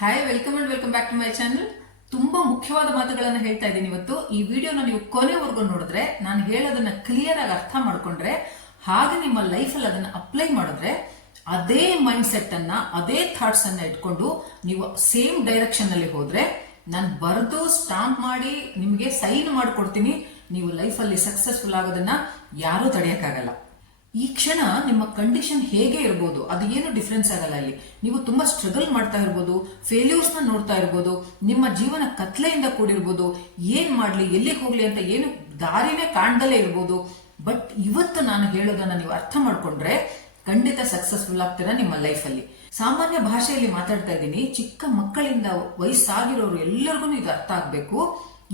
Hi welcome and welcome back to my channel ತುಂಬಾ ಮುಖ್ಯವಾದ ಮಾತುಗಳನ್ನ ಹೇಳ್ತಾ ಇದ್ದೀನಿ ಇವತ್ತು. ಈ ವಿಡಿಯೋನ ನೀವು ಕೊನೆವರೆಗೂ ನೋಡಿದ್ರೆ, ನಾನು ಹೇಳೋದನ್ನ ಕ್ಲಿಯರ್ ಆಗಿ ಅರ್ಥ ಮಾಡ್ಕೊಂಡ್ರೆ, ಹಾಗೆ ನಿಮ್ಮ ಲೈಫಲ್ಲಿ ಅದನ್ನ ಅಪ್ಲೈ ಮಾಡಿದ್ರೆ, ಅದೇ ಮೈಂಡ್ ಸೆಟ್ ಅನ್ನ, ಅದೇ ಥಾಟ್ಸ್ ಅನ್ನ ಇಟ್ಕೊಂಡು ನೀವು ಸೇಮ್ ಡೈರೆಕ್ಷನ್ ಅಲ್ಲಿ ಹೋದ್ರೆ, ನಾನು ಬರೆದು ಸ್ಟಾಂಪ್ ಮಾಡಿ ನಿಮಗೆ ಸೈನ್ ಮಾಡಿಕೊಡ್ತೀನಿ. ನೀವು ಲೈಫಲ್ಲಿ ಸಕ್ಸಸ್ಫುಲ್ ಆಗೋದನ್ನ ಯಾರೂ ತಡೆಯಕ್ಕಾಗಲ್ಲ. ಈ ಕ್ಷಣ ನಿಮ್ಮ ಕಂಡೀಷನ್ ಹೇಗೆ ಇರ್ಬೋದು? ಅದು ಏನು ಡಿಫ್ರೆನ್ಸ್ ಆಗಲ್ಲ ಇಲ್ಲಿ. ನೀವು ತುಂಬಾ ಸ್ಟ್ರಗಲ್ ಮಾಡ್ತಾ ಇರ್ಬೋದು ಫೇಲ್ಯೂರ್ಸ್ನ ನೋಡ್ತಾ ಇರ್ಬೋದು, ನಿಮ್ಮ ಜೀವನ ಕತ್ಲೆಯಿಂದ ಕೂಡಿರ್ಬೋದು, ಏನ್ ಮಾಡ್ಲಿ, ಎಲ್ಲಿಗೆ ಹೋಗ್ಲಿ ಅಂತ ಏನು ದಾರಿನೇ ಕಾಣ್ದಲೇ ಇರ್ಬೋದು. ಬಟ್ ಇವತ್ತು ನಾನು ಹೇಳೋದನ್ನ ನೀವು ಅರ್ಥ ಮಾಡ್ಕೊಂಡ್ರೆ ಖಂಡಿತ ಸಕ್ಸಸ್ಫುಲ್ ಆಗ್ತೀರಾ ನಿಮ್ಮ ಲೈಫಲ್ಲಿ ಸಾಮಾನ್ಯ ಭಾಷೆಯಲ್ಲಿ ಮಾತಾಡ್ತಾ ಇದ್ದೀನಿ. ಚಿಕ್ಕ ಮಕ್ಕಳಿಂದ ವಯಸ್ಸಾಗಿರೋರು ಎಲ್ಲರಿಗೂ ಇದು ಅರ್ಥ ಆಗ್ಬೇಕು.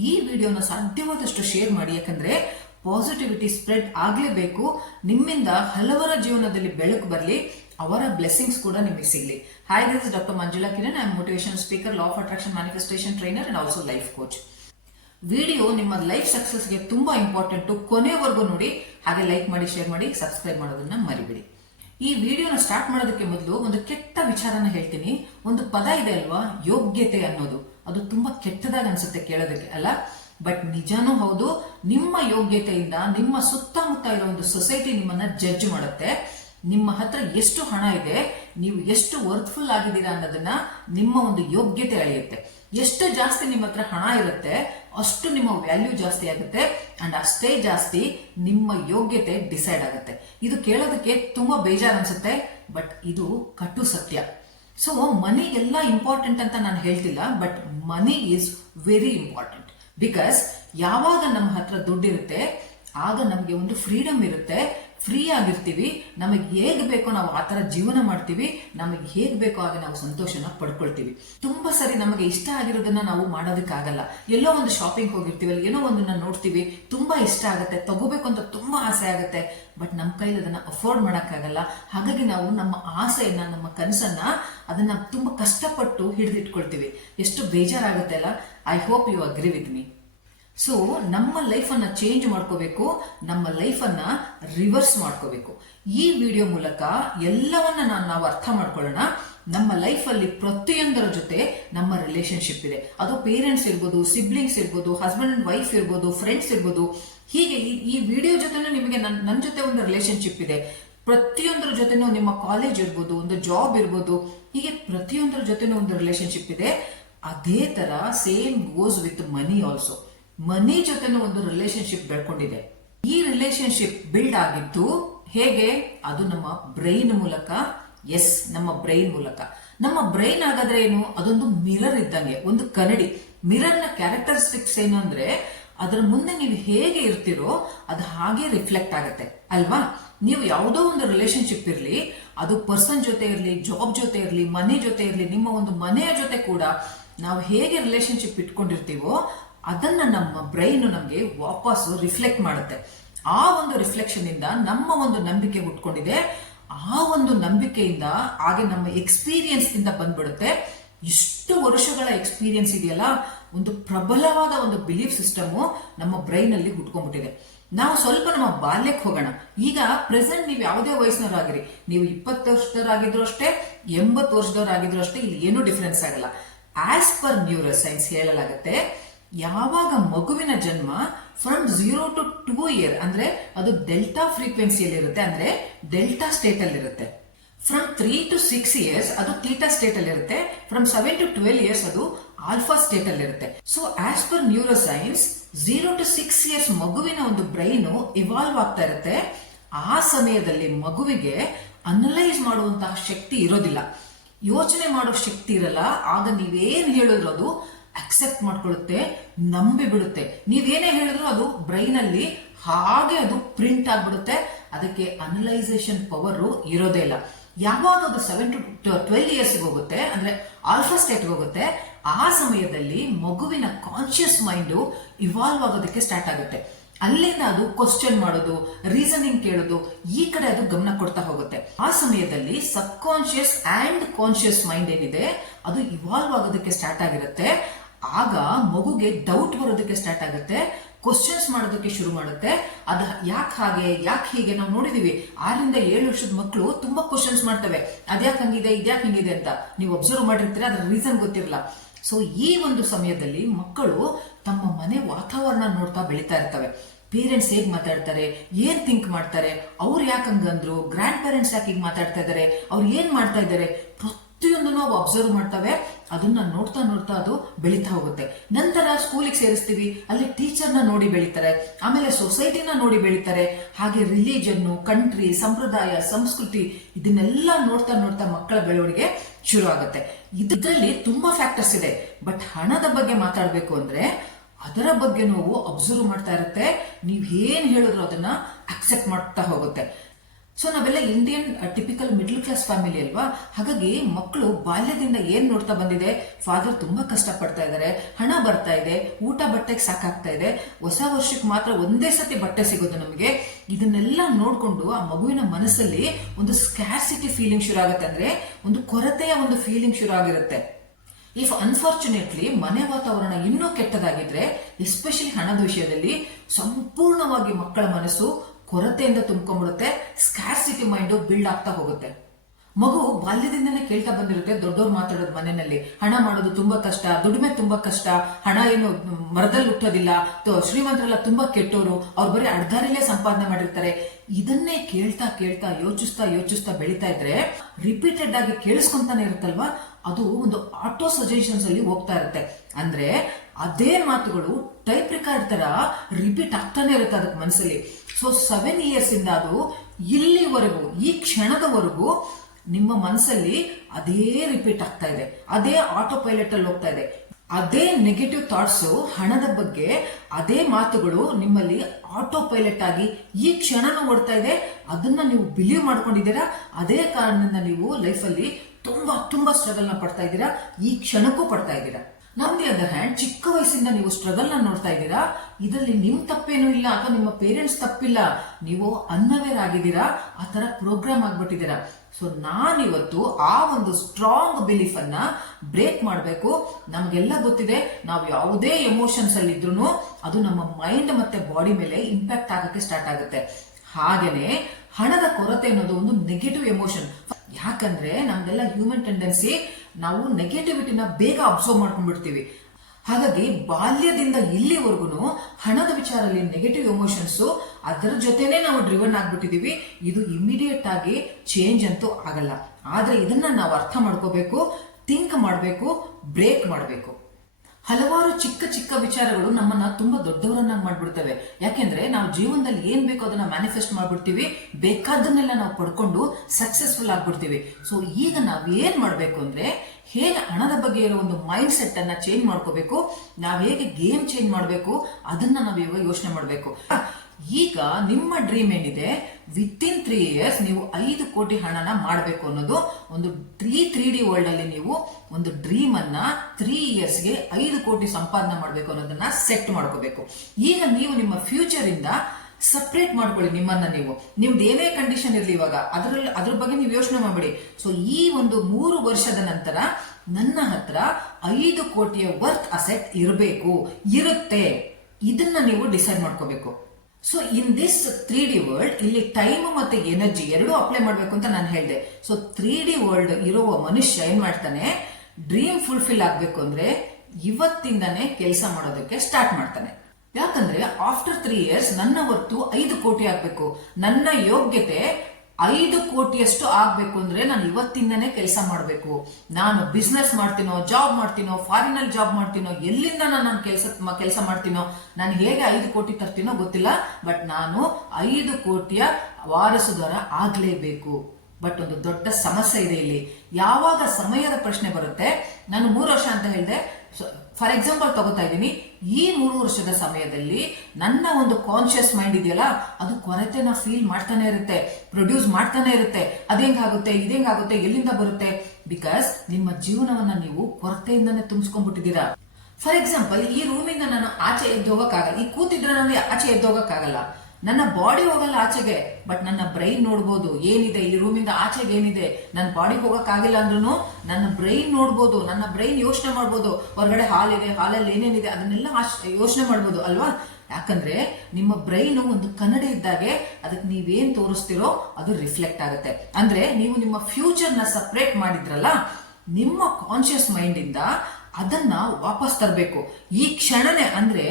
ಈ ವಿಡಿಯೋನ ಸಾಧ್ಯವಾದಷ್ಟು ಶೇರ್ ಮಾಡಿ. ಯಾಕಂದ್ರೆ ಪಾಸಿಟಿವಿಟಿ ಸ್ಪ್ರೆಡ್ ಆಗ್ಲೇಬೇಕು, ನಿಮ್ಮಿಂದ ಹಲವರ ಜೀವನದಲ್ಲಿ ಬೆಳಕು ಬರಲಿ, ಅವರ ಬ್ಲೆಸ್ಸಿಂಗ್ಸ್ ಕೂಡ ನಿಮಗೆ ಸಿಗಲಿ. Hi this doctor Manjula Kiran I motivation speaker law of attraction manifestation trainer and also life coach video ನಿಮ್ಮ ಲೈಫ್ ಸಕ್ಸಸ್ಗೆ ತುಂಬಾ ಇಂಪಾರ್ಟೆಂಟ್ ಕೊನೆವರೆಗೂ ನೋಡಿ, ಹಾಗೆ ಲೈಕ್ ಮಾಡಿ ಶೇರ್ ಮಾಡಿ ಸಬ್ಸ್ಕ್ರೈಬ್ ಮಾಡೋದನ್ನ ಮರಿಬಿಡಿ. ಈ ವಿಡಿಯೋನ ಸ್ಟಾರ್ಟ್ ಮಾಡೋದಕ್ಕೆ ಮೊದಲು ಒಂದು ಕೆಟ್ಟ ವಿಚಾರನ ಹೇಳ್ತೀನಿ. ಒಂದು ಪದ ಇದೆ ಅಲ್ವಾ? ಯೋಗ್ಯತೆ ಅನ್ನೋದು. ಅದು ತುಂಬಾ ಕೆಟ್ಟದಾಗ ಅನ್ಸುತ್ತೆ ಕೇಳೋದಕ್ಕೆ, ಅಲ್ಲ? ಬಟ್ ನಿಜನೂ ಹೌದು, ನಿಮ್ಮ ಯೋಗ್ಯತೆಯಿಂದ, ನಿಮ್ಮ ಸುತ್ತಮುತ್ತ ಇರೋ ಒಂದು ಸೊಸೈಟಿ ನಿಮ್ಮನ್ನ ಜಡ್ಜ್ ಮಾಡುತ್ತೆ. ನಿಮ್ಮ ಹತ್ರ ಎಷ್ಟು ಹಣ ಇದೆ, ನೀವು ಎಷ್ಟು ವರ್ತ್ಫುಲ್ ಆಗಿದ್ದೀರಾ ಅನ್ನೋದನ್ನ ನಿಮ್ಮ ಒಂದು ಯೋಗ್ಯತೆ ಅಳೆಯುತ್ತೆ. ಎಷ್ಟು ಜಾಸ್ತಿ ನಿಮ್ಮ ಹತ್ರ ಹಣ ಇರುತ್ತೆ, ಅಷ್ಟು ನಿಮ್ಮ ವ್ಯಾಲ್ಯೂ ಜಾಸ್ತಿ ಆಗುತ್ತೆ. ಅಂಡ್ ಅಷ್ಟೇ ಜಾಸ್ತಿ ನಿಮ್ಮ ಯೋಗ್ಯತೆ ಡಿಸೈಡ್ ಆಗುತ್ತೆ. ಇದು ಕೇಳೋದಕ್ಕೆ ತುಂಬಾ ಬೇಜಾರು ಅನ್ಸುತ್ತೆ ಬಟ್ ಇದು ಕಟು ಸತ್ಯ. ಸೊ ಮನಿ ಎಲ್ಲ ಇಂಪಾರ್ಟೆಂಟ್ ಅಂತ ನಾನು ಹೇಳ್ತಿಲ್ಲ but money is very important because ಯಾವಾಗ ನಮ್ಮ ಹತ್ರ ದುಡ್ಡಿರುತ್ತೆ ಆಗ ನಮಗೆ ಒಂದು ಫ್ರೀಡಮ್ ಇರುತ್ತೆ. ಫ್ರೀ ಆಗಿರ್ತೀವಿ, ನಮಗೆ ಹೇಗ್ ಬೇಕೋ ನಾವು ಆ ತರ ಜೀವನ ಮಾಡ್ತೀವಿ, ನಮಗೆ ಹೇಗ್ ಬೇಕೋ ಹಾಗೆ ನಾವು ಸಂತೋಷನ ಪಡ್ಕೊಳ್ತೀವಿ. ತುಂಬಾ ಸರಿ ನಮಗೆ ಇಷ್ಟ ಆಗಿರೋದನ್ನ ನಾವು ಮಾಡೋದಕ್ಕಾಗಲ್ಲ. ಎಲ್ಲೋ ಒಂದು ಶಾಪಿಂಗ್ ಹೋಗಿರ್ತೀವಿ, ಅಲ್ಲಿ ಏನೋ ಒಂದನ್ನ ನೋಡ್ತೀವಿ, ತುಂಬಾ ಇಷ್ಟ ಆಗುತ್ತೆ, ತಗೋಬೇಕು ಅಂತ ತುಂಬಾ ಆಸೆ ಆಗುತ್ತೆ ಬಟ್ ನಮ್ಮ ಕೈಲಿ ಅದನ್ನ ಅಫೋರ್ಡ್ ಮಾಡೋಕ್ಕಾಗಲ್ಲ. ಹಾಗಾಗಿ ನಾವು ನಮ್ಮ ಆಸೆಯನ್ನ, ನಮ್ಮ ಕನಸನ್ನ ಅದನ್ನ ತುಂಬಾ ಕಷ್ಟಪಟ್ಟು ಹಿಡಿದಿಟ್ಕೊಳ್ತೀವಿ. ಎಷ್ಟು ಬೇಜಾರಾಗುತ್ತೆ ಅಲ್ಲ? I hope you agree with me so ನಮ್ಮ ಲೈಫ್ ಅನ್ನ ಚೇಂಜ್ ಮಾಡ್ಕೋಬೇಕು, ನಮ್ಮ ಲೈಫ್ ಅನ್ನ ರಿವರ್ಸ್ ಮಾಡ್ಕೋಬೇಕು. ಈ ವಿಡಿಯೋ ಮೂಲಕ ಎಲ್ಲವನ್ನ ನಾನು ನಾವು ಅರ್ಥ ಮಾಡ್ಕೊಳ್ಳೋಣ. ನಮ್ಮ ಲೈಫ್ ಅಲ್ಲಿ ಪ್ರತಿಯೊಂದರ ಜೊತೆ ನಮ್ಮ ರಿಲೇಶನ್ಶಿಪ್ ಇದೆ. ಅದು ಪೇರೆಂಟ್ಸ್ ಇರ್ಬೋದು ಸಿಬ್ಲಿಂಗ್ಸ್ ಇರ್ಬೋದು ಹಸ್ಬೆಂಡ್ ಅಂಡ್ ವೈಫ್ ಇರ್ಬೋದು ಫ್ರೆಂಡ್ಸ್ ಇರ್ಬೋದು. ಹೀಗೆ ಈ- ಈ ವಿಡಿಯೋ ಜೊತೆನೂ ನಿಮಗೆ ನನ್ನ ನನ್ನ ಜೊತೆ ಒಂದು ರಿಲೇಶನ್ಶಿಪ್ ಇದೆ. ಪ್ರತಿಯೊಂದರ ಜೊತೆನೂ ನಿಮ್ಮ ಕಾಲೇಜ್ ಇರ್ಬೋದು, ಒಂದು ಜಾಬ್ ಇರ್ಬೋದು, ಹೀಗೆ ಪ್ರತಿಯೊಂದರ ಜೊತೆನೂ ಒಂದು ರಿಲೇಶನ್ಶಿಪ್ ಇದೆ. ಅದೇ ತರ same goes with money also money ಜೊತೆನೂ ಒಂದು ರಿಲೇಶನ್ಶಿಪ್ ಬೆಳ್ಕೊಂಡಿದೆ. ಈ ರಿಲೇಶನ್ಶಿಪ್ ಬಿಲ್ಡ್ ಆಗಿದ್ದು ಹೇಗೆ? ಅದು ನಮ್ಮ ಬ್ರೈನ್ ಮೂಲಕ ಎಸ್ ನಮ್ಮ ಬ್ರೈನ್ ಮೂಲಕ. ನಮ್ಮ ಬ್ರೈನ್ ಹಾಗಾದ್ರೆ ಏನು? ಅದೊಂದು ಮಿರರ್ ಇದ್ದಂಗೆ, ಒಂದು ಕನ್ನಡಿ. ಮಿರರ್ನ ಕ್ಯಾರೆಕ್ಟರಿಸ್ಟಿಕ್ಸ್ ಏನು ಅಂದ್ರೆ, ಅದರ ಮುಂದೆ ನೀವು ಹೇಗೆ ಇರ್ತೀರೋ, ಅದು ಹಾಗೆ ರಿಫ್ಲೆಕ್ಟ್ ಆಗುತ್ತೆ, ಅಲ್ವಾ? ನೀವು ಯಾವುದೋ ಒಂದು ರಿಲೇಶನ್ಶಿಪ್ ಇರಲಿ, ಅದು ಪರ್ಸನ್ ಜೊತೆ ಇರಲಿ ಜಾಬ್ ಜೊತೆ ಇರಲಿ, ಮನೆ ಜೊತೆ ಇರಲಿ, ನಿಮ್ಮ ಒಂದು ಮನೆಯ ಜೊತೆ ಕೂಡ ನಾವು ಹೇಗೆ ರಿಲೇಶನ್ಶಿಪ್ ಇಟ್ಕೊಂಡಿರ್ತೀವೋ ಅದನ್ನ ನಮ್ಮ ಬ್ರೈನ್ ನಮಗೆ ವಾಪಸ್ ರಿಫ್ಲೆಕ್ಟ್ ಮಾಡುತ್ತೆ. ಆ ಒಂದು ರಿಫ್ಲೆಕ್ಷನ್ ಇಂದ ನಮ್ಮ ಒಂದು ನಂಬಿಕೆ ಹುಟ್ಕೊಂಡಿದೆ. ಆ ಒಂದು ನಂಬಿಕೆಯಿಂದ ಹಾಗೆ ನಮ್ಮ ಎಕ್ಸ್ಪೀರಿಯನ್ಸ್ ಇಂದ ಬಂದ್ಬಿಡುತ್ತೆ. ಇಷ್ಟು ವರ್ಷಗಳ ಎಕ್ಸ್ಪೀರಿಯನ್ಸ್ ಇದೆಯಲ್ಲ, ಒಂದು ಪ್ರಬಲವಾದ ಒಂದು ಬಿಲೀಫ್ ಸಿಸ್ಟಮ್ ನಮ್ಮ ಬ್ರೈನ್ ಅಲ್ಲಿ ಹುಟ್ಕೊಂಡ್ಬಿಟ್ಟಿದೆ. ನಾವು ಸ್ವಲ್ಪ ನಮ್ಮ ಬಾಲ್ಯಕ್ಕೆ ಹೋಗೋಣ. ಈಗ ಪ್ರೆಸೆಂಟ್ ನೀವು ಯಾವುದೇ ವಯಸ್ಸಿನವರಾಗಿರಿ. ನೀವು ಇಪ್ಪತ್ತು ವರ್ಷದವರಾಗಿದ್ರು ಅಷ್ಟೇ, ಎಂಬತ್ತು ವರ್ಷದವರಾಗಿದ್ರು ಅಷ್ಟೇ, ಇಲ್ಲಿ ಏನೂ ಡಿಫ್ರೆನ್ಸ್ ಆಗಲ್ಲ. ಆಸ್ ಪರ್ ನ್ಯೂರೋ ಸೈನ್ಸ್ ಹೇಳಲಾಗುತ್ತೆ ಯಾವಾಗ ಮಗುವಿನ ಜನ್ಮ? From zero to two year ಅಂದ್ರೆ ಅದು ಡೆಲ್ಟಾ ಫ್ರೀಕ್ವೆನ್ಸಿಯಲ್ಲಿ ಇರುತ್ತೆ ಅಂದ್ರೆ ಡೆಲ್ಟಾ ಸ್ಟೇಟ್ ಅಲ್ಲಿ ಇರುತ್ತೆ from three to six years ಅದು ಥೀಟಾ ಸ್ಟೇಟ್ ಅಲ್ಲಿ ಇರುತ್ತೆ from seven to twelve years ಅದು ಆಲ್ಫಾ ಸ್ಟೇಟ್ ಅಲ್ಲಿ ಇರುತ್ತೆ so as per neuroscience zero to six years ಮಗುವಿನ ಒಂದು ಬ್ರೈನ್ ಇವಾಲ್ವ್ ಆಗ್ತಾ ಇರುತ್ತೆ. ಆ ಸಮಯದಲ್ಲಿ ಮಗುವಿಗೆ ಅನಲೈಸ್ ಮಾಡುವಂತಹ ಶಕ್ತಿ ಇರೋದಿಲ್ಲ. ಯೋಚನೆ ಮಾಡೋ ಶಕ್ತಿ ಇರಲ್ಲ. ಆಗ ನೀವೇನ್ ಹೇಳಿದ್ರು ಅದು ಅಕ್ಸೆಪ್ಟ್ ಮಾಡ್ಕೊಳ್ಳುತ್ತೆ, ನಂಬಿ ಬಿಡುತ್ತೆ. ನೀವೇನೇ ಹೇಳಿದ್ರು ಅದು ಬ್ರೈನ್ ಅಲ್ಲಿ ಹಾಗೆ ಅದು ಪ್ರಿಂಟ್ ಆಗ್ಬಿಡುತ್ತೆ. ಅದಕ್ಕೆ ಅನಲೈಸೇಷನ್ ಪವರ್ ಇರೋದೇ ಇಲ್ಲ. ಯಾವಾಗ ಅದು ಸೆವೆನ್ ಟು ಟ್ವೆಲ್ ಇಯರ್ಸ್ ಹೋಗುತ್ತೆ, ಅಂದ್ರೆ ಆಲ್ಫಾ ಸ್ಟೇಟ್ ಹೋಗುತ್ತೆ, ಆ ಸಮಯದಲ್ಲಿ ಮಗುವಿನ ಕಾನ್ಶಿಯಸ್ ಮೈಂಡ್ ಇವಾಲ್ವ್ ಆಗೋದಕ್ಕೆ ಸ್ಟಾರ್ಟ್ ಆಗುತ್ತೆ. ಅಲ್ಲಿಂದ ಅದು ಕ್ವಶನ್ ಮಾಡೋದು ರೀಸನಿಂಗ್ ಕೇಳೋದು, ಈ ಕಡೆ ಅದು ಗಮನ ಕೊಡ್ತಾ ಹೋಗುತ್ತೆ. ಆ ಸಮಯದಲ್ಲಿ subconscious and conscious mind ಏನಿದೆ, ಅದು ಇವಾಲ್ವ್ ಆಗೋದಕ್ಕೆ ಸ್ಟಾರ್ಟ್ ಆಗಿರುತ್ತೆ. ಆಗ ಮಗುಗೆ ಡೌಟ್ ಬರೋದಕ್ಕೆ ಸ್ಟಾರ್ಟ್ ಆಗುತ್ತೆ ಕ್ವಶನ್ಸ್ ಮಾಡೋದಕ್ಕೆ ಶುರು ಮಾಡುತ್ತೆ. ಅದ ಯಾಕೆ ಹಾಗೆ, ಯಾಕೆ ಹೀಗೆ ನಾವು ನೋಡಿದೀವಿ. ಆರರಿಂದ ಏಳು ವರ್ಷದ ಮಕ್ಕಳು ತುಂಬಾ ಕ್ವಶನ್ಸ್ ಮಾಡ್ತವೆ. ಅದ್ಯಾಕೆ ಹಂಗಿದೆ ಇದ್ಯಾಕೆ ಹಿಂಗಿದೆ ಅಂತ ನೀವು ಅಬ್ಸರ್ವ್ ಮಾಡಿರ್ತೀರ, ಅದ್ರ ರೀಸನ್ ಗೊತ್ತಿರಲ್ಲ. ಸೊ ಈ ಒಂದು ಸಮಯದಲ್ಲಿ ಮಕ್ಕಳು ತಮ್ಮ ಮನೆ ವಾತಾವರಣ ನೋಡ್ತಾ ಬೆಳೀತಾ ಇರ್ತವೆ. ಪೇರೆಂಟ್ಸ್ ಹೇಗೆ ಮಾತಾಡ್ತಾರೆ, ಏನ್ ಥಿಂಕ್ ಮಾಡ್ತಾರೆ, ಅವ್ರು ಯಾಕೆ ಹಂಗಂದ್ರು ಗ್ರ್ಯಾಂಡ್ ಪೇರೆಂಟ್ಸ್ ಯಾಕೆ ಹೀಗೆ ಮಾತಾಡ್ತಾ ಇದ್ದಾರೆ ಅವ್ರು ಏನ್ ಮಾಡ್ತಾ ಇದ್ದಾರೆ ಪ್ರತಿಯೊಂದು ನಾವು ಅಬ್ಸರ್ವ್ ಮಾಡ್ತವೆ. ಅದನ್ನ ನೋಡ್ತಾ ನೋಡ್ತಾ ಅದು ಬೆಳೀತಾ ಹೋಗುತ್ತೆ. ನಂತರ ಸ್ಕೂಲಿಗೆ ಸೇರಿಸ್ತೀವಿ. ಅಲ್ಲಿ ಟೀಚರ್ನ ನೋಡಿ ಬೆಳೀತಾರೆ. ಆಮೇಲೆ ಸೊಸೈಟಿನ ನೋಡಿ ಬೆಳೀತಾರೆ. ಹಾಗೆ ರಿಲಿಜನ್ನು ಕಂಟ್ರಿ ಸಂಪ್ರದಾಯ, ಸಂಸ್ಕೃತಿ ಇದನ್ನೆಲ್ಲ ನೋಡ್ತಾ ನೋಡ್ತಾ ಮಕ್ಕಳ ಬೆಳವಣಿಗೆ ಶುರು ಆಗುತ್ತೆ. ಇದರಲ್ಲಿ ತುಂಬಾ ಫ್ಯಾಕ್ಟರ್ಸ್ ಇದೆ. ಬಟ್ ಹಣದ ಬಗ್ಗೆ ಮಾತಾಡಬೇಕು ಅಂದ್ರೆ ಅದರ ಬಗ್ಗೆ ನಾವು ಅಬ್ಸರ್ವ್ ಮಾಡ್ತಾ ಇರುತ್ತೆ. ನೀವ್ ಏನ್ ಹೇಳಿದ್ರು ಅದನ್ನ ಅಕ್ಸೆಪ್ಟ್ ಮಾಡ್ತಾ ಹೋಗುತ್ತೆ. ಸೊ ನಾವೆಲ್ಲ Indian typical middle class family ಅಲ್ವಾ? ಹಾಗಾಗಿ ಮಕ್ಕಳು ಬಾಲ್ಯದಿಂದ ಏನ್ ನೋಡ್ತಾ ಬಂದಿದೆ? ಫಾದರ್ ತುಂಬಾ ಕಷ್ಟ ಪಡ್ತಾ ಇದ್ದಾರೆ ಹಣ ಬರ್ತಾ ಇದೆ, ಊಟ ಬಟ್ಟೆಗೆ ಸಾಕಾಗ್ತಾ ಇದೆ. ಹೊಸ ವರ್ಷಕ್ಕೆ ಮಾತ್ರ ಒಂದೇ ಸತಿ ಬಟ್ಟೆ ಸಿಗೋದು ನಮಗೆ. ಇದನ್ನೆಲ್ಲ ನೋಡ್ಕೊಂಡು ಆ ಮಗುವಿನ ಮನಸ್ಸಲ್ಲಿ ಒಂದು ಸ್ಕ್ಯಾರ್ಸಿಟಿ ಫೀಲಿಂಗ್ ಶುರು ಆಗುತ್ತೆ ಅಂದ್ರೆ ಒಂದು ಕೊರತೆಯ ಒಂದು ಫೀಲಿಂಗ್ ಶುರು ಆಗಿರುತ್ತೆ. ಇಫ್ ಅನ್ಫಾರ್ಚುನೇಟ್ಲಿ ಮನೆ ವಾತಾವರಣ ಇನ್ನೂ ಕೆಟ್ಟದಾಗಿದ್ರೆ ಎಸ್ಪೆಷಲಿ ಹಣದ ವಿಷಯದಲ್ಲಿ, ಸಂಪೂರ್ಣವಾಗಿ ಮಕ್ಕಳ ಮನಸ್ಸು ಕೊರತೆಯಿಂದ ತುಂಬ್ಕೊಂಡ್ಬಿಡುತ್ತೆ ಸ್ಕ್ಯಾರ್ಸಿಟಿ ಮೈಂಡ್ ಬಿಲ್ಡ್ ಆಗ್ತಾ ಹೋಗುತ್ತೆ. ಮಗು ಬಾಲ್ಯದಿಂದನೇ ಕೇಳ್ತಾ ಬಂದಿರುತ್ತೆ, ದೊಡ್ಡವ್ರು ಮಾತಾಡೋದು ಮನೆಯಲ್ಲಿ. ಹಣ ಮಾಡೋದು ತುಂಬಾ ಕಷ್ಟ, ದುಡಿಮೆ ತುಂಬಾ ಕಷ್ಟ, ಹಣ ಏನು ಮರದಲ್ಲಿ ಹುಟ್ಟೋದಿಲ್ಲ ಶ್ರೀಮಂತರೆಲ್ಲ ತುಂಬಾ ಕೆಟ್ಟೋರು, ಅವ್ರು ಬರೀ ಅರ್ಧಾರಿಲ್ಲೇ ಸಂಪಾದನೆ ಮಾಡಿರ್ತಾರೆ. ಇದನ್ನೇ ಕೇಳ್ತಾ ಕೇಳ್ತಾ, ಯೋಚಿಸ್ತಾ ಯೋಚಿಸ್ತಾ ಬೆಳೀತಾ ಇದ್ರೆ ರಿಪೀಟೆಡ್ ಆಗಿ ಕೇಳಿಸ್ಕೊಂತಾನೆ ಇರುತ್ತಲ್ವಾ? ಅದು ಒಂದು ಆಟೋ ಸಜೆಷನ್ಸ್ ಅಲ್ಲಿ ಹೋಗ್ತಾ ಇರುತ್ತೆ. ಅಂದ್ರೆ ಅದೇ ಮಾತುಗಳು ಟೈಪ್ ರೆಕಾರ್ಡ್ ಥರ ರಿಪೀಟ್ ಆಗ್ತಾನೆ ಇರುತ್ತೆ ಅದಕ್ಕೆ ಮನಸ್ಸಲ್ಲಿ. ಸೊ ಸೆವೆನ್ ಇಯರ್ಸಿಂದ ಅದು ಇಲ್ಲಿವರೆಗೂ, ಈ ಕ್ಷಣದವರೆಗೂ ನಿಮ್ಮ ಮನಸ್ಸಲ್ಲಿ ಅದೇ ರಿಪೀಟ್ ಆಗ್ತಾ ಇದೆ. ಅದೇ ಆಟೋ ಪೈಲಟ್ ಅಲ್ಲಿ ಹೋಗ್ತಾ ಇದೆ. ಅದೇ ನೆಗೆಟಿವ್ ಥಾಟ್ಸ್ ಹಣದ ಬಗ್ಗೆ ಅದೇ ಮಾತುಗಳು ನಿಮ್ಮಲ್ಲಿ ಆಟೋ ಪೈಲಟ್ ಆಗಿ ಈ ಕ್ಷಣನೂ ಓಡ್ತಾ ಇದೆ. ಅದನ್ನ ನೀವು ಬಿಲೀವ್ ಮಾಡ್ಕೊಂಡಿದ್ದೀರಾ? ಅದೇ ಕಾರಣದಿಂದ ನೀವು ಲೈಫಲ್ಲಿ ತುಂಬಾ ತುಂಬಾ ಸ್ಟ್ರಗಲ್ನ ಪಡ್ತಾ ಇದ್ದೀರಾ? ಈ ಕ್ಷಣಕ್ಕೂ ಪಡ್ತಾ ಇದ್ದೀರಾ? ನಮ್ದಿ ಅದರ್ ಹ್ಯಾಂಡ್ ಚಿಕ್ಕ ವಯಸ್ಸಿಂದ ನೀವು ಸ್ಟ್ರಗಲ್ ನೋಡ್ತಾ ಇದ್ದೀರಾ? ಇದರಲ್ಲಿ ನಿಮ್ ತಪ್ಪೇನೂ ಇಲ್ಲ, ಅಥವಾ ನಿಮ್ಮ ಪೇರೆಂಟ್ಸ್ ತಪ್ಪಿಲ್ಲ, ನೀವು ಅನ್ನವೇರ್ ಆಗಿದ್ದೀರಾ ಆ ತರ ಪ್ರೋಗ್ರಾಮ್ ಆಗ್ಬಿಟ್ಟಿದ್ದೀರಾ. ಸೊ ನಾನಿವತ್ತು ಆ ಒಂದು ಸ್ಟ್ರಾಂಗ್ ಬಿಲೀಫ್ ಅನ್ನ ಬ್ರೇಕ್ ಮಾಡಬೇಕು. ನಮ್ಗೆಲ್ಲ ಗೊತ್ತಿದೆ, ನಾವು ಯಾವುದೇ ಎಮೋಷನ್ಸ್ ಅಲ್ಲಿ ಇದ್ರು ಅದು ನಮ್ಮ ಮೈಂಡ್ ಮತ್ತೆ ಬಾಡಿ ಮೇಲೆ ಇಂಪ್ಯಾಕ್ಟ್ ಆಗಕ್ಕೆ ಸ್ಟಾರ್ಟ್ ಆಗುತ್ತೆ. ಹಾಗೇನೆ, ಹಣದ ಕೊರತೆ ಅನ್ನೋದು ಒಂದು ನೆಗೆಟಿವ್ ಎಮೋಷನ್ ಯಾಕಂದ್ರೆ, ನಮ್ದೆಲ್ಲ ಹ್ಯೂಮನ್ ಟೆಂಡೆನ್ಸಿ ನಾವು ನೆಗೆಟಿವಿಟಿನ ಬೇಗ ಅಬ್ಸರ್ವ್ ಮಾಡ್ಕೊಂಡ್ಬಿಡ್ತೀವಿ. ಹಾಗಾಗಿ ಬಾಲ್ಯದಿಂದ ಇಲ್ಲಿವರೆಗೂ ಹಣದ ವಿಚಾರದಲ್ಲಿ ನೆಗೆಟಿವ್ ಎಮೋಷನ್ಸ್ ಅದರ ಜೊತೆನೆ ನಾವು ಡ್ರಿವನ್ ಆಗ್ಬಿಟ್ಟಿದೀವಿ. ಇದು ಇಮಿಡಿಯೇಟ್ ಆಗಿ ಚೇಂಜ್ ಅಂತೂ ಆಗಲ್ಲ. ಆದ್ರೆ ಇದನ್ನ ನಾವು ಅರ್ಥ ಮಾಡ್ಕೋಬೇಕು ಥಿಂಕ್ ಮಾಡಬೇಕು ಬ್ರೇಕ್ ಮಾಡಬೇಕು. ಹಲವಾರು ಚಿಕ್ಕ ಚಿಕ್ಕ ವಿಚಾರಗಳು ನಮ್ಮನ್ನ ತುಂಬಾ ದೊಡ್ಡವರನ್ನಾಗಿ ಮಾಡ್ಬಿಡ್ತವೆ. ಯಾಕೆಂದ್ರೆ ನಾವು ಜೀವನದಲ್ಲಿ ಏನ್ ಬೇಕೋ ಅದನ್ನ ಮ್ಯಾನಿಫೆಸ್ಟ್ ಮಾಡ್ಬಿಡ್ತೀವಿ. ಬೇಕಾದನ್ನೆಲ್ಲ ನಾವು ಪಡ್ಕೊಂಡು ಸಕ್ಸಸ್ಫುಲ್ ಆಗ್ಬಿಡ್ತೀವಿ. ಸೊ ಈಗ ನಾವು ಏನ್ ಮಾಡ್ಬೇಕು ಅಂದ್ರೆ, ಹೇಗೆ ಹಣದ ಬಗ್ಗೆ ಇರೋ ಒಂದು ಮೈಂಡ್ ಸೆಟ್ ಅನ್ನ ಚೇಂಜ್ ಮಾಡ್ಕೋಬೇಕು, ನಾವ್ ಹೇಗೆ ಗೇಮ್ ಚೇಂಜ್ ಮಾಡ್ಬೇಕು, ಅದನ್ನ ನಾವ್ ಇವಾಗ ಯೋಚನೆ ಮಾಡ್ಬೇಕು. ಈಗ ನಿಮ್ಮ ಡ್ರೀಮ್ ಏನಿದೆ? ವಿತ್ ಇನ್ ತ್ರೀ ಇಯರ್ಸ್ ನೀವು ಐದು ಕೋಟಿ ಹಣನ ಮಾಡಬೇಕು ಅನ್ನೋದು ಒಂದು ತ್ರೀ ತ್ರೀ ಡಿ ವರ್ಲ್ಡ್ ಅಲ್ಲಿ ನೀವು ಒಂದು ಡ್ರೀಮ್ ಅನ್ನ ತ್ರೀ ಇಯರ್ಸ್ಗೆ ಐದು ಕೋಟಿ ಸಂಪಾದನೆ ಮಾಡಬೇಕು ಅನ್ನೋದನ್ನ ಸೆಟ್ ಮಾಡ್ಕೋಬೇಕು. ಈಗ ನೀವು ನಿಮ್ಮ ಫ್ಯೂಚರ್ ಇಂದ ಸಪ್ರೇಟ್ ಮಾಡ್ಕೊಳ್ಳಿ ನಿಮ್ಮನ್ನ ನೀವು. ನಿಮ್ದು ಏನೇ ಕಂಡೀಷನ್ ಇರಲಿ ಇವಾಗ, ಅದರಲ್ಲಿ, ಅದ್ರ ಬಗ್ಗೆ ನೀವು ಯೋಚನೆ ಮಾಡಬೇಡಿ. ಸೊ ಈ ಒಂದು ಮೂರು ವರ್ಷದ ನಂತರ ನನ್ನ ಹತ್ರ ಐದು ಕೋಟಿಯ ವರ್ತ್ ಅಸೆಟ್ ಇರಬೇಕು, ಇರುತ್ತೆ. ಇದನ್ನ ನೀವು ಡಿಸೈಡ್ ಮಾಡ್ಕೋಬೇಕು. So in this three D world ಇಲ್ಲಿ ಟೈಮ್ ಮತ್ತೆ ಎನರ್ಜಿ ಎರಡೂ ಅಪ್ಲೈ ಮಾಡಬೇಕು ಅಂತ ನಾನು ಹೇಳಿದೆ. ಸೊ ತ್ರೀ ಡಿ ವರ್ಲ್ಡ್ ಇರುವ ಮನುಷ್ಯ ಏನ್ ಮಾಡ್ತಾನೆ? ಡ್ರೀಮ್ ಫುಲ್ಫಿಲ್ ಆಗ್ಬೇಕು ಅಂದ್ರೆ ಇವತ್ತಿಂದಾನೇ ಕೆಲಸ ಮಾಡೋದಕ್ಕೆ ಸ್ಟಾರ್ಟ್ ಮಾಡ್ತಾನೆ. ಯಾಕಂದ್ರೆ ಆಫ್ಟರ್ ತ್ರೀ ಇಯರ್ಸ್ ನನ್ನ ಹೊತ್ತು ಐದು ಕೋಟಿ ಆಗ್ಬೇಕು. ನನ್ನ ಯೋಗ್ಯತೆ ಐದು ಕೋಟಿಯಷ್ಟು ಆಗ್ಬೇಕು ಅಂದ್ರೆ ನಾನು ಇವತ್ತಿಂದನೇ ಕೆಲಸ ಮಾಡಬೇಕು. ನಾನು ಬಿಸ್ನೆಸ್ ಮಾಡ್ತೀನೋ ಜಾಬ್ ಮಾಡ್ತೀನೋ ಫಾರಿನ್ ಅಲ್ಲಿ ಜಾಬ್ ಮಾಡ್ತೀನೋ, ಎಲ್ಲಿಂದ ನಾನು ಕೆಲಸ ಕೆಲಸ ಮಾಡ್ತೀನೋ, ನಾನು ಹೇಗೆ ಐದು ಕೋಟಿ ತರ್ತೀನೋ ಗೊತ್ತಿಲ್ಲ ಬಟ್ ನಾನು ಐದು ಕೋಟಿಯ ವಾರಸುದಾರ ಆಗ್ಲೇಬೇಕು. ಬಟ್ ಒಂದು ದೊಡ್ಡ ಸಮಸ್ಯೆ ಇದೆ ಇಲ್ಲಿ. ಯಾವಾಗ ಸಮಯದ ಪ್ರಶ್ನೆ ಬರುತ್ತೆ, ನಾನು ಮೂರು ವರ್ಷ ಅಂತ ಹೇಳಿದೆ ಫಾರ್ ಎಕ್ಸಾಂಪಲ್ ತಗೋತಾ ಇದ್ದೀನಿ, ಈ ಮೂರು ವರ್ಷದ ಸಮಯದಲ್ಲಿ ನನ್ನ ಒಂದು ಕಾನ್ಶಿಯಸ್ ಮೈಂಡ್ ಇದೆಯಲ್ಲ, ಅದು ಕೊರತೆನ ಫೀಲ್ ಮಾಡ್ತಾನೆ ಇರುತ್ತೆ ಪ್ರೊಡ್ಯೂಸ್ ಮಾಡ್ತಾನೆ ಇರುತ್ತೆ. ಅದೇಂಗಾಗುತ್ತೆ ಇದೇಂಗಾಗುತ್ತೆ ಎಲ್ಲಿಂದ ಬರುತ್ತೆ? ಬಿಕಾಸ್ ನಿಮ್ಮ ಜೀವನವನ್ನ ನೀವು ಕೊರತೆಯಿಂದನೇ ತುಂಬಿಸ್ಕೊಂಡ್ಬಿಟ್ಟಿದ್ದೀರಾ. ಫಾರ್ ಎಕ್ಸಾಂಪಲ್, ಈ ರೂಮಿಂದ ನಾನು ಆಚೆ ಎದ್ದು ಹೋಗಕ್ಕಾಗಲ್ಲ, ಈ ಕೂತಿದ್ರೆ ನನಗೆ ಆಚೆ ಎದ್ದು ಹೋಗಕ್ಕಾಗಲ್ಲ. ನನ್ನ ಬಾಡಿ ಹೋಗಲ್ಲ ಆಚೆಗೆ ಬಟ್ ನನ್ನ ಬ್ರೈನ್ ನೋಡ್ಬೋದು. ಏನಿದೆ? ಈ ರೂಮಿಂದ ಆಚೆಗೆ ಏನಿದೆ? ನನ್ನ ಬಾಡಿಗೆ ಹೋಗೋಕ್ಕಾಗಿಲ್ಲ ಅಂದ್ರೂ ನನ್ನ ಬ್ರೈನ್ ನೋಡ್ಬೋದು. ನನ್ನ ಬ್ರೈನ್ ಯೋಚನೆ ಮಾಡ್ಬೋದು. ಹೊರಗಡೆ ಹಾಲ್ ಇದೆ ಹಾಲಲ್ಲಿ ಏನೇನಿದೆ ಅದನ್ನೆಲ್ಲ ಯೋಚನೆ ಮಾಡ್ಬೋದು, ಅಲ್ವಾ? ಯಾಕಂದ್ರೆ ನಿಮ್ಮ ಬ್ರೈನ್ ಒಂದು ಕನ್ನಡಿ ಇದ್ದಾಗೆ ಅದಕ್ಕೆ ನೀವೇನ್ ತೋರಿಸ್ತಿರೋ ಅದು ರಿಫ್ಲೆಕ್ಟ್ ಆಗುತ್ತೆ. ಅಂದ್ರೆ ನೀವು ನಿಮ್ಮ ಫ್ಯೂಚರ್ನ ಸಪ್ರೇಟ್ ಮಾಡಿದ್ರಲ್ಲ, ನಿಮ್ಮ ಕಾನ್ಶಿಯಸ್ ಮೈಂಡ್ ಇಂದ ಅದನ್ನ ವಾಪಸ್ ತರಬೇಕು. ಈ ಕ್ಷಣನೇ ಅಂದ್ರೆ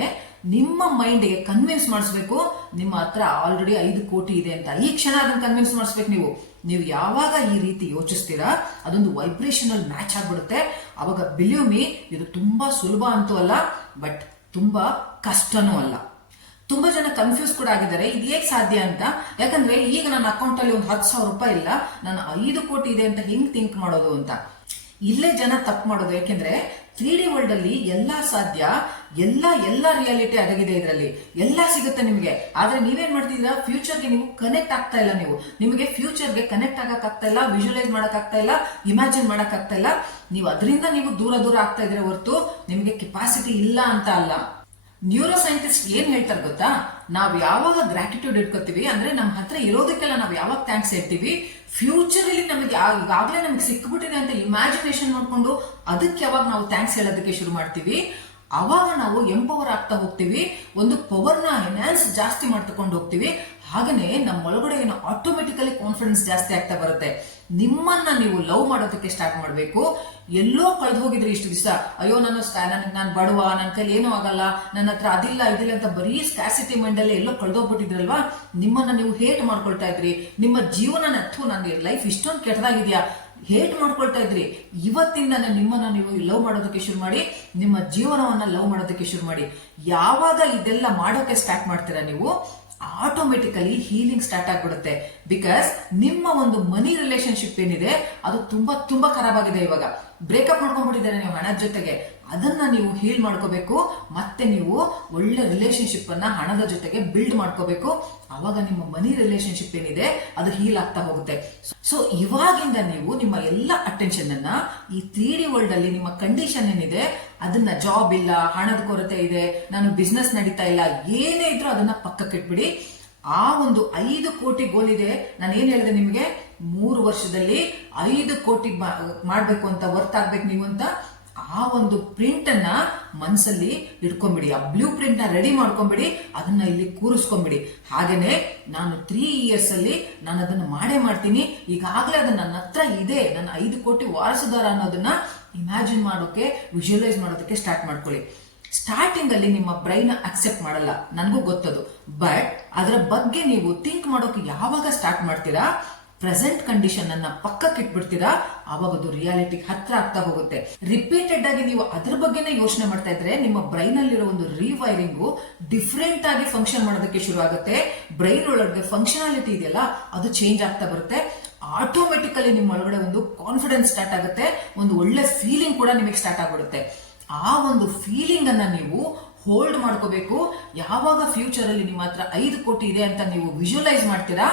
ನಿಮ್ಮ ಮೈಂಡ್ಗೆ ಕನ್ವಿನ್ಸ್ ಮಾಡಿಸ್ಬೇಕು, ನಿಮ್ಮ ಹತ್ರ ಆಲ್ರೆಡಿ ಐದು ಕೋಟಿ ಇದೆ ಅಂತ. ಈ ಕ್ಷಣ ಅದನ್ನ ಕನ್ವಿನ್ಸ್ ಮಾಡಿಸ್ಬೇಕು ನೀವು. ನೀವು ಯಾವಾಗ ಈ ರೀತಿ ಯೋಚಿಸ್ತೀರಾ? ಅದೊಂದು ವೈಬ್ರೇಷನಲ್ ಮ್ಯಾಚ್ ಆಗ್ಬಿಡುತ್ತೆ. ಅವಾಗ ಬಿಲೀವ್ ಮೀ ಇದು ತುಂಬಾ ಸುಲಭ ಅಂತೂ ಅಲ್ಲ ಬಟ್ ತುಂಬಾ ಕಷ್ಟನೂ ಅಲ್ಲ. ತುಂಬಾ ಜನ ಕನ್ಫ್ಯೂಸ್ ಕೂಡ ಆಗಿದ್ದಾರೆ. ಇದು ಹೇಗೆ ಸಾಧ್ಯ ಅಂತ? ಯಾಕಂದ್ರೆ ಈಗ ನನ್ನ ಅಕೌಂಟ್ ಅಲ್ಲಿ ಒಂದು ಹತ್ತು ಸಾವಿರ ರೂಪಾಯಿ ಇಲ್ಲ. ನಾನು ಐದು ಕೋಟಿ ಇದೆ ಅಂತ ಹೆಂಗ್ ಥಿಂಕ್ ಮಾಡೋದು ಅಂತ. ಇಲ್ಲೇ ಜನ ತಪ್ಪು ಮಾಡೋದು. ಯಾಕೆಂದ್ರೆ ತ್ರೀ ಡಿ ವರ್ಲ್ಡ್ ಅಲ್ಲಿ ಎಲ್ಲಾ ಸಾಧ್ಯ. ಎಲ್ಲಾ, ಎಲ್ಲ ರಿಯಾಲಿಟಿ ಅಡಗಿದೆ ಇದರಲ್ಲಿ. ಎಲ್ಲ ಸಿಗುತ್ತೆ ನಿಮಗೆ. ಆದ್ರೆ ನೀವೇನ್ ಮಾಡ್ತಿದ್ದೀರಾ? ಫ್ಯೂಚರ್ಗೆ ನೀವು ಕನೆಕ್ಟ್ ಆಗ್ತಾ ಇಲ್ಲ ನೀವು. ನಿಮಗೆ ಫ್ಯೂಚರ್ಗೆ ಕನೆಕ್ಟ್ ಆಗಕ್ ಆಗ್ತಾ ಇಲ್ಲ ವಿಜುವಲೈಸ್ ಮಾಡಕ್ ಆಗ್ತಾ ಇಲ್ಲ ಇಮ್ಯಾಜಿನ್ ಮಾಡಕ್ ಆಗ್ತಾ ಇಲ್ಲ. ನೀವು ಅದರಿಂದ ನೀವು ದೂರ ದೂರ ಆಗ್ತಾ ಇದ್ರೆ ಹೊರತು ನಿಮಗೆ ಕೆಪಾಸಿಟಿ ಇಲ್ಲ ಅಂತ ಅಲ್ಲ. ನ್ಯೂರೋ ಸೈಂಟಿಸ್ಟ್ ಏನ್ ಹೇಳ್ತಾರೆ ಗೊತ್ತಾ? ನಾವ್ ಯಾವಾಗ ಗ್ರಾಟಿಟ್ಯೂಡ್ ಇಟ್ಕೋತೀವಿ ಅಂದ್ರೆ ನಮ್ಮ ಹತ್ರ ಇರೋದಕ್ಕೆಲ್ಲ ನಾವು ಯಾವಾಗ ಥ್ಯಾಂಕ್ಸ್ ಹೇಳ್ತೀವಿ? ಫ್ಯೂಚರ್ ಅಲ್ಲಿ ನಮಗೆ ಈಗಾಗಲೇ ನಮ್ಗೆ ನಮಗೆ ಸಿಕ್ಬಿಟ್ಟಿದೆ ಅಂತ ಇಮ್ಯಾಜಿನೇಷನ್ ಮಾಡ್ಕೊಂಡು ಅದಕ್ಕೆ ಯಾವಾಗ ನಾವು ಥ್ಯಾಂಕ್ಸ್ ಹೇಳೋದಕ್ಕೆ ಶುರು ಮಾಡ್ತೀವಿ? ಅವಾಗ ನಾವು ಎಂಪವರ್ ಆಗ್ತಾ ಹೋಗ್ತೀವಿ, ಒಂದು ಪವರ್ನ ಎನ್ಹಾನ್ಸ್ ಜಾಸ್ತಿ ಮಾಡ್ತಕೊಂಡು ಹೋಗ್ತೀವಿ, ಹಾಗೇನೆ ನಮ್ಮ ಒಳಗಡೆ ಏನು ಆಟೋಮೆಟಿಕಲಿ ಕಾನ್ಫಿಡೆನ್ಸ್ ಜಾಸ್ತಿ ಆಗ್ತಾ ಬರುತ್ತೆ. ನಿಮ್ಮನ್ನ ನೀವು ಲವ್ ಮಾಡೋದಕ್ಕೆ ಸ್ಟಾರ್ಟ್ ಮಾಡಬೇಕು. ಎಲ್ಲೋ ಕಳೆದು ಹೋಗಿದ್ರೆ ಇಷ್ಟು ದಿವಸ, ಅಯ್ಯೋ ನಾನು ನನಗೆ ನಾನು ಬಡವ ನನ್ನ ಕೈಲಿ ಏನೂ ಆಗಲ್ಲ, ನನ್ನ ಹತ್ರ ಅದಿಲ್ಲ, ಇದಿಲ್ಲ ಅಂತ ಬರೀ ಸ್ಕ್ಯಾಸಿಟಿ ಮೈಂಡ್ ಅಲ್ಲಿ ಎಲ್ಲೋ ಕಳೆದೋಗ್ಬಿಟ್ಟಿದ್ರಲ್ವಾ ನಿಮ್ಮನ್ನ ನೀವು ಹೇಟ್ ಮಾಡ್ಕೊಳ್ತಾ ಇದ್ರಿ. ನಿಮ್ಮ ಜೀವನ ನಥು ನನ್ನ ಲೈಫ್ ಇಷ್ಟೊಂದು ಕೆಟ್ಟದಾಗಿದ್ಯಾ? ಹೇಟ್ ಮಾಡ್ಕೊಳ್ತಾ ಇದ್ರಿ? ಇವತ್ತಿಂದ ನಿಮ್ಮನ್ನ ನೀವು ಲವ್ ಮಾಡೋದಕ್ಕೆ ಶುರು ಮಾಡಿ, ನಿಮ್ಮ ಜೀವನವನ್ನ ಲವ್ ಮಾಡೋದಕ್ಕೆ ಶುರು ಮಾಡಿ. ಯಾವಾಗ ಇದೆಲ್ಲ ಮಾಡೋಕೆ ಸ್ಟಾರ್ಟ್ ಮಾಡ್ತೀರಾ ನೀವು? ಆಟೋಮೆಟಿಕಲಿ ಹೀಲಿಂಗ್ ಸ್ಟಾರ್ಟ್ ಆಗ್ಬಿಡುತ್ತೆ. ಬಿಕಾಸ್ ನಿಮ್ಮ ಒಂದು ಮನಿ ರಿಲೇಶನ್ಶಿಪ್ ಏನಿದೆ, ಅದು ತುಂಬಾ ತುಂಬಾ ಖರಾಬ್ ಆಗಿದೆ ಇವಾಗ. ಬ್ರೇಕಪ್ ಮಾಡ್ಕೊಂಡ್ಬಿಟ್ಟಿದ್ದಾರೆ ನೀವು ಹಣದ ಜೊತೆಗೆ. ಅದನ್ನ ನೀವು ಹೀಲ್ ಮಾಡ್ಕೋಬೇಕು. ಮತ್ತೆ ನೀವು ಒಳ್ಳೆ ರಿಲೇಶನ್ಶಿಪ್ ಅನ್ನ ಹಣದ ಜೊತೆಗೆ ಬಿಲ್ಡ್ ಮಾಡ್ಕೋಬೇಕು. ಅವಾಗ ನಿಮ್ಮ ಮನಿ ರಿಲೇಶನ್ಶಿಪ್ ಏನಿದೆ, ಅದು ಹೀಲ್ ಆಗ್ತಾ ಹೋಗುತ್ತೆ. ಸೊ ಇವಾಗಿಂದ ನೀವು ನಿಮ್ಮ ಎಲ್ಲ ಅಟೆನ್ಷನ್ ಅನ್ನ ಈ ತ್ರೀ ಡಿ ವರ್ಲ್ಡ್ ಅಲ್ಲಿ ನಿಮ್ಮ ಕಂಡೀಷನ್ ಏನಿದೆ, ಅದನ್ನ ಜಾಬ್ ಇಲ್ಲ, ಹಣದ ಕೊರತೆ ಇದೆ, ನಾನು ಬಿಸ್ನೆಸ್ ನಡೀತಾ ಇಲ್ಲ, ಏನೇ ಇದ್ರೂ ಅದನ್ನ ಪಕ್ಕಕ್ಕೆ ಇಟ್ಬಿಡಿ. ಆ ಒಂದು ಐದು ಕೋಟಿ ಗೋಲ್ ಇದೆ. ನಾನು ಏನ್ ಹೇಳಿದೆ ನಿಮಗೆ? ಮೂರು ವರ್ಷದಲ್ಲಿ ಐದು ಕೋಟಿ ಮಾಡ್ಬೇಕು ಅಂತ ವರ್ತ್ ಆಗ್ಬೇಕು ನೀವು ಅಂತ. ಆ ಒಂದು ಪ್ರಿಂಟ್ ಅನ್ನ ಮನ್ಸಲ್ಲಿ ಇಟ್ಕೊಂಬಿಡಿ. ಆ ಬ್ಲೂ ಪ್ರಿಂಟ್ನ ರೆಡಿ ಮಾಡ್ಕೊಂಬಿಡಿ. ಅದನ್ನ ಇಲ್ಲಿ ಕೂರಿಸ್ಕೊಂಬಿಡಿ. ಹಾಗೇನೆ ನಾನು ತ್ರೀ ಇಯರ್ಸ್ ಅಲ್ಲಿ ನಾನು ಅದನ್ನ ಮಾಡೇ ಮಾಡ್ತೀನಿ. ಈಗಾಗಲೇ ಅದು ನನ್ನ ಹತ್ರ ಇದೆ. ನನ್ನ ಐದು ಕೋಟಿ ವಾರಸುದಾರ ಅನ್ನೋದನ್ನ ಇಮ್ಯಾಜಿನ್ ಮಾಡೋಕೆ ವಿಜುವಲೈಸ್ ಮಾಡೋದಕ್ಕೆ ಸ್ಟಾರ್ಟ್ ಮಾಡ್ಕೊಳ್ಳಿ. ಸ್ಟಾರ್ಟಿಂಗ್ ಅಲ್ಲಿ ನಿಮ್ಮ ಬ್ರೈನ್ ಅಕ್ಸೆಪ್ಟ್ ಮಾಡಲ್ಲ. ನನಗೂ ಗೊತ್ತದು. ಬಟ್ ಅದರ ಬಗ್ಗೆ ನೀವು ಥಿಂಕ್ ಮಾಡೋಕೆ ಯಾವಾಗ ಸ್ಟಾರ್ಟ್ ಮಾಡ್ತೀರಾ? ಪ್ರೆಸೆಂಟ್ ಕಂಡೀಷನ್ ಅನ್ನ ಪಕ್ಕಕ್ಕೆ ಇಟ್ಬಿಡ್ತೀರಾ? ಅವಾಗ ಅದು ರಿಯಾಲಿಟಿಗೆ ಹತ್ರ ಆಗ್ತಾ ಹೋಗುತ್ತೆ. ರಿಪೀಟೆಡ್ ಆಗಿ ನೀವು ಅದ್ರ ಬಗ್ಗೆನೇ ಯೋಚನೆ ಮಾಡ್ತಾ ಇದ್ರೆ ನಿಮ್ಮ ಬ್ರೈನ್ ಅಲ್ಲಿರೋ ಒಂದು ರಿವೈರಿಂಗು ಡಿಫ್ರೆಂಟ್ ಆಗಿ ಫಂಕ್ಷನ್ ಮಾಡೋದಕ್ಕೆ ಶುರು ಆಗುತ್ತೆ. ಬ್ರೈನ್ ಒಳಗೆ ಫಂಕ್ಷನಾಲಿಟಿ ಇದೆಯಲ್ಲ, ಅದು ಚೇಂಜ್ ಆಗ್ತಾ ಬರುತ್ತೆ. ಆಟೋಮೆಟಿಕಲಿ ನಿಮ್ಮ ಒಳಗಡೆ ಒಂದು ಕಾನ್ಫಿಡೆನ್ಸ್ ಸ್ಟಾರ್ಟ್ ಆಗುತ್ತೆ. ಒಂದು ಒಳ್ಳೆ ಫೀಲಿಂಗ್ ಕೂಡ ನಿಮಗೆ ಸ್ಟಾರ್ಟ್ ಆಗ್ಬಿಡುತ್ತೆ. ಆ ಒಂದು ಫೀಲಿಂಗ್ ಅನ್ನ ನೀವು ಹೋಲ್ಡ್ ಮಾಡ್ಕೋಬೇಕು. ಯಾವಾಗ ಫ್ಯೂಚರ್ ಅಲ್ಲಿ ನಿಮ್ಮ ಹತ್ರ ಐದು ಕೋಟಿ ಇದೆ ಅಂತ ನೀವು ವಿಜುವಲೈಸ್ ಮಾಡ್ತೀರಾ?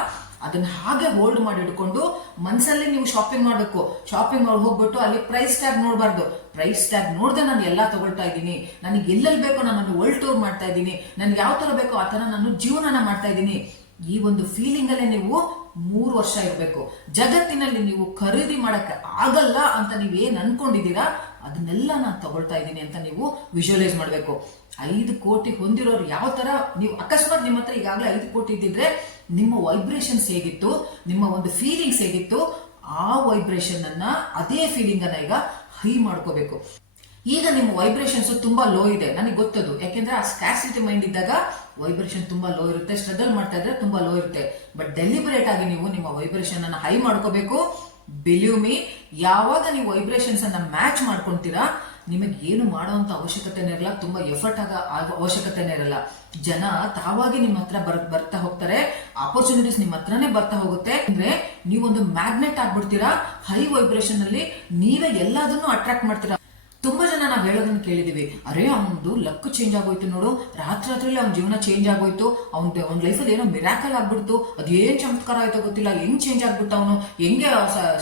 ಅದನ್ನ ಹಾಗೆ ಹೋಲ್ಡ್ ಮಾಡಿ ಇಟ್ಕೊಂಡು ಮನಸ್ಸಲ್ಲಿ ನೀವು ಶಾಪಿಂಗ್ ಮಾಡಬೇಕು. ಶಾಪಿಂಗ್ ಮಾಡಿ ಹೋಗ್ಬಿಟ್ಟು ಅಲ್ಲಿ ಪ್ರೈಸ್ ಟ್ಯಾಗ್ ನೋಡಬಾರ್ದು. ಪ್ರೈಸ್ ಟ್ಯಾಗ್ ನೋಡದೆ ನಾನು ಎಲ್ಲ ತಗೊಳ್ತಾ ಇದ್ದೀನಿ. ನನಗೆ ಎಲ್ಲೆಲ್ಲಿ ಬೇಕೋ ನಾನು ವರ್ಲ್ಡ್ ಟೂರ್ ಮಾಡ್ತಾ ಇದ್ದೀನಿ. ನನ್ಗೆ ಯಾವ ತರ ಬೇಕೋ ಆ ತರ ನಾನು ಜೀವನನ ಮಾಡ್ತಾ ಇದ್ದೀನಿ. ಈ ಒಂದು ಫೀಲಿಂಗ್ ಅಲ್ಲೇ ನೀವು ಮೂರು ವರ್ಷ ಇರಬೇಕು. ಜಗತ್ತಿನಲ್ಲಿ ನೀವು ಖರೀದಿ ಮಾಡಕ್ಕೆ ಆಗಲ್ಲ ಅಂತ ನೀವು ಏನು ಅನ್ಕೊಂಡಿದ್ದೀರಾ? ಅದನ್ನೆಲ್ಲ ನಾನು ತಗೊಳ್ತಾ ಇದ್ದೀನಿ ಅಂತ ನೀವು ವಿಜುವಲೈಸ್ ಮಾಡಬೇಕು. ಐದು ಕೋಟಿ ಹೊಂದಿರೋರು ಯಾವ ತರ? ನೀವು ಅಕಸ್ಮಾತ್ ನಿಮ್ಮ ಹತ್ರ ಈಗಾಗಲೇ ಐದು ಕೋಟಿ ಇದ್ದಿದ್ರೆ ನಿಮ್ಮ ವೈಬ್ರೇಷನ್ಸ್ ಹೇಗಿತ್ತು, ನಿಮ್ಮ ಒಂದು ಫೀಲಿಂಗ್ಸ್ ಹೇಗಿತ್ತು, ಆ ವೈಬ್ರೇಷನ್ ಅನ್ನ ಅದೇ ಫೀಲಿಂಗ್ ಅನ್ನ ಈಗ ಹೈ ಮಾಡ್ಕೋಬೇಕು. ಈಗ ನಿಮ್ಮ ವೈಬ್ರೇಷನ್ಸ್ ತುಂಬಾ ಲೋ ಇದೆ, ನನಗೆ ಗೊತ್ತದು. ಯಾಕೆಂದ್ರೆ ಆ ಸ್ಕ್ಯಾಸಿಟಿ ಮೈಂಡ್ ಇದ್ದಾಗ ವೈಬ್ರೇಷನ್ ತುಂಬಾ ಲೋ ಇರುತ್ತೆ ಸ್ಟ್ರಗಲ್ ಮಾಡ್ತಾ ಇದ್ರೆ ತುಂಬಾ ಲೋ ಇರುತ್ತೆ. ಬಟ್ ಡೆಲಿಬರೇಟ್ ಆಗಿ ನೀವು ನಿಮ್ಮ ವೈಬ್ರೇಷನ್ ಅನ್ನ ಹೈ ಮಾಡ್ಕೋಬೇಕು. ಬಿಲೀವ್ ಮೀ ಯಾವಾಗ ನೀವು ವೈಬ್ರೇಷನ್ಸ್ ಅನ್ನ ಮ್ಯಾಚ್ ಮಾಡ್ಕೊಂತೀರಾ ನಿಮಗೆ ಏನು ಮಾಡುವಂತ ಅವಶ್ಯಕತೆನೇ ಇರಲ್ಲ, ತುಂಬಾ ಎಫರ್ಟ್ ಆಗ ಅವಶ್ಯಕತೆನೇ ಇರಲ್ಲ. ಜನ ತಾವಾಗಿ ನಿಮ್ಮ ಹತ್ರ ಬರ್, ಬರ್ತಾ ಹೋಗ್ತಾರೆ ಆಪರ್ಚುನಿಟೀಸ್ ನಿಮ್ಮ ಹತ್ರನೇ ಬರ್ತಾ ಹೋಗುತ್ತೆ. ಅಂದ್ರೆ ನೀವೊಂದು ಮ್ಯಾಗ್ನೆಟ್ ಆಗ್ಬಿಡ್ತೀರಾ? ಹೈ ವೈಬ್ರೇಷನ್ ಅಲ್ಲಿ ನೀವೇ ಎಲ್ಲದನ್ನು ಅಟ್ರಾಕ್ಟ್ ಮಾಡ್ತೀರಾ? ತುಂಬಾ ಜನ ನಾವು ಹೇಳೋದನ್ನ ಕೇಳಿದೀವಿ. ಅರೇ, ಅವನದು ಲಕ್ ಚೇಂಜ್ ಆಗೋಯ್ತು ನೋಡು. ರಾತ್ರಿ ರಾತ್ರಿಲಿ ಅವ್ನ ಜೀವನ ಚೇಂಜ್ ಆಗೋಯ್ತು. ಅವ್ನ ಅವ್ನ ಲೈಫಲ್ಲಿ ಏನೋ ಮಿರಾಕಲ್ ಆಗ್ಬಿಡ್ತು. ಅದೇನ್ ಚಮತ್ಕಾರ ಆಯ್ತೋ ಗೊತ್ತಿಲ್ಲ. ಹೆಂಗ್ ಚೇಂಜ್ ಆಗ್ಬಿಟ್ಟ ಅವನು? ಹೆಂಗೆ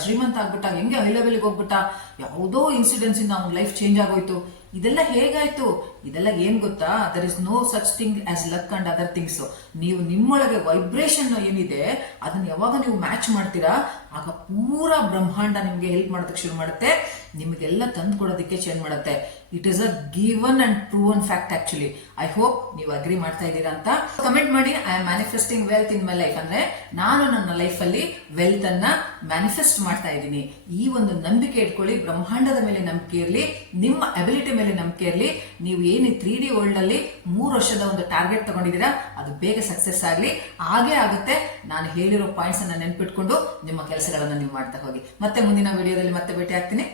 ಶ್ರೀಮಂತ ಆಗ್ಬಿಟ್ಟ? ಹೆಂಗೆ ಹೈ ಲೆವೆಲ್ಗೆ ಹೋಗ್ಬಿಟ್ಟ? ಯಾವುದೋ ಇನ್ಸಿಡೆನ್ಸ್ ಇಂದ ಅವ್ನ ಲೈಫ್ ಚೇಂಜ್ ಆಗೋಯ್ತು. ಇದೆಲ್ಲ ಹೇಗಾಯ್ತು? ಇದೆಲ್ಲ ಏನ್ ಗೊತ್ತಾ? There is no such thing as luck and other things ನೀವು ನಿಮ್ಮೊಳಗೆ ವೈಬ್ರೇಷನ್ ಏನಿದೆ, ಅದನ್ನ ಯಾವಾಗ ನೀವು ಮ್ಯಾಚ್ ಮಾಡ್ತೀರಾ? ಆಗ ಪೂರಾ ಬ್ರಹ್ಮಾಂಡ ನಿಮ್ಗೆ ಹೆಲ್ಪ್ ಮಾಡೋದಕ್ಕೆ ಶುರು ಮಾಡುತ್ತೆ. ನಿಮಗೆಲ್ಲ ತಂದು ಕೊಡೋದಕ್ಕೆ ಚೇಂಜ್ ಮಾಡುತ್ತೆ. It is a given and proven fact actually I hope ನೀವು ಅಗ್ರಿ ಮಾಡ್ತಾ ಇದ್ದೀರಾ ಅಂತ. ಕಮೆಂಟ್ ಮಾಡಿ I am manifesting wealth in my life ಅಂದ್ರೆ ನಾನು ನನ್ನ ಲೈಫ್ ಅಲ್ಲಿ ವೆಲ್ತ್ ಅನ್ನ ಮ್ಯಾನಿಫೆಸ್ಟ್ ಮಾಡ್ತಾ ಇದ್ದೀನಿ. ಈ ಒಂದು ನಂಬಿಕೆ ಇಟ್ಕೊಳ್ಳಿ, ಬ್ರಹ್ಮಾಂಡದ ಮೇಲೆ ನಂಬಿಕೆ ಇರಲಿ, ನಿಮ್ಮ ಅಬಿಲಿಟಿ ಮೇಲೆ ನಂಬಿಕೆ ಇರಲಿ. ನೀವು ಏನು ತ್ರೀ ಡಿ ವರ್ಲ್ಡ್ ಅಲ್ಲಿ ಮೂರು ವರ್ಷದ ಒಂದು ಟಾರ್ಗೆಟ್ ತಗೊಂಡಿದ್ದೀರಾ, ಅದು ಬೇಗ ಸಕ್ಸಸ್ ಆಗಲಿ. ಹಾಗೇ ಆಗುತ್ತೆ. ನಾನು ಹೇಳಿರೋ ಪಾಯಿಂಟ್ಸ್ ಅನ್ನ ನೆನ್ಪಿಟ್ಕೊಂಡು ನಿಮ್ಮ ಕೆಲಸಗಳನ್ನು ನೀವು ಮಾಡ್ತಾ ಹೋಗಿ. ಮತ್ತೆ ಮುಂದಿನ ವಿಡಿಯೋದಲ್ಲಿ ಮತ್ತೆ ಭೇಟಿ ಆಗ್ತೀನಿ.